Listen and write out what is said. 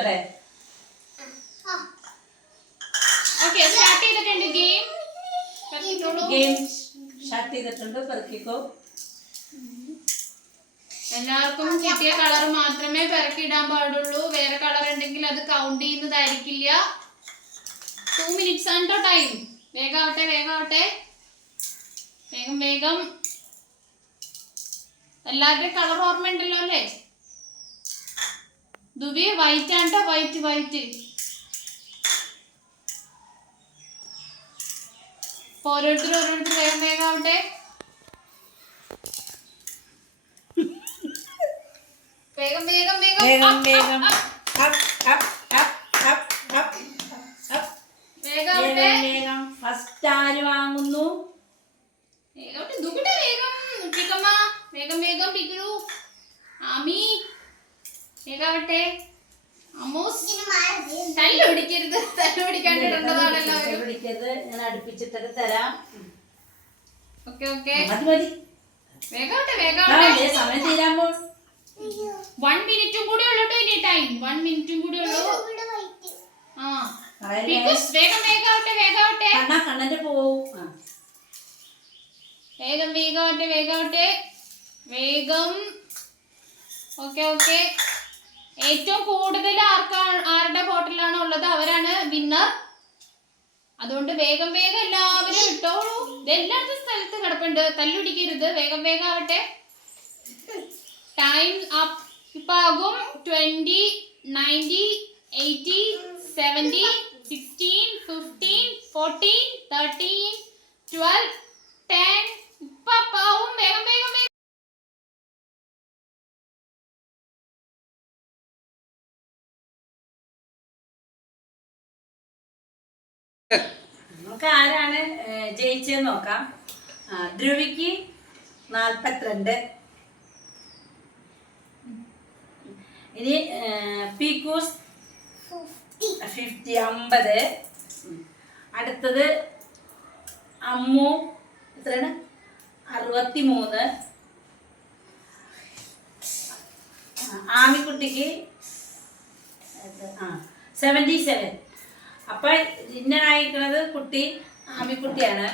എടുത്തോട്ടെ. Okay, start ചെയ്തിട്ടുണ്ട് game. Game start ചെയ്തിട്ടുണ്ട്. പെറുക്കിക്കോ. എല്ലാവർക്കും കിട്ടിയ കളർ മാത്രമേ പെറുക്കിയിടാൻ പാടുള്ളൂ. വേറെ കളർ ഉണ്ടെങ്കിൽ അത് കൗണ്ട് ചെയ്യുന്നതായിരിക്കില്ല. 2 minutes ആണ് ടൈം. വേഗാവട്ടെ വേഗാവട്ടെ, വേഗം വേഗം. എല്ലാവരുടെയും കളർ ഓർമ്മയുണ്ടല്ലോ അല്ലേ? ദുബി വൈറ്റ് ആണ് ട്ടോ, വൈറ്റ് വൈറ്റ്. ഓരോരുത്തർ ഓരോരുത്തർ വേഗം വേഗാവട്ടെ. വേഗം വേഗം വേഗം വേഗം വേഗം. വേഗാവട്ടെ വേഗം. ഫസ്റ്റ് ആര് വാങ്ങുന്നു? വേഗാവട്ടെ ദുബിടെ വേഗം. പിക്കമ്മ വേഗം വേഗം. പിക്കു ആമി വേഗാവട്ടെ. അമ്മൂസ് തല്ല് പിടിക്കരുത്, തല്ല് പിടിക്കാണ്ടിടേണ്ടതാണ് എല്ലാവരും. പിടിക്കരുത്, ഞാൻ അടുപ്പിച്ചിട്ടൊക്കെ തരാം. ഓക്കെ ഓക്കെ, മതി മതി. വേഗാവട്ടെ വേഗാവട്ടെ. സമയം തീരാമോ? 1 minute കൂടി ഉള്ളൂ ഇനി ടൈം. 1 minute കൂടി ഉള്ളൂ. ആ പിക്കുസ് വേഗം വേഗാവട്ടെ വേഗാവട്ടെ. കണ്ണന്റെ പോവും. വേഗം വേഗാവട്ടെ വേഗാവട്ടെ വേഗം. ഓക്കെ ഓക്കെ, ഏറ്റവും കൂടുതൽ ആരുടെ ബോട്ടിലാണ് ഉള്ളത് അവരാണ് വിന്നർ. അതുകൊണ്ട് വേഗം വേഗം എല്ലാവരും ഇട്ടോളൂ. ഇതെല്ലായിടത്തും സ്ഥലത്ത് കിടപ്പുണ്ട്, തല്ലുടിക്കരുത്. വേഗം വേഗം ആവട്ടെ. Time up. ഇപ്പൊ ആകും 20, 90, 80, 70, 16, 15, 14, 13, 12, 10. ഇപ്പൊ ആവും. വേഗം വേഗം വേഗം. നമുക്ക് ആരാണ് ജയിച്ചതെന്ന് നോക്കാം. ധ്രുവിക്ക് 42. ഇനി പീക്കൂസ് 50, 50. അടുത്തത് അമ്മു എത്രയാണ്? 63. ആമിക്കുട്ടിക്ക് 77. അപ്പൊ ഇന്നറായിരിക്കുന്നത് കുട്ടി ആമിക്കുട്ടിയാണ്.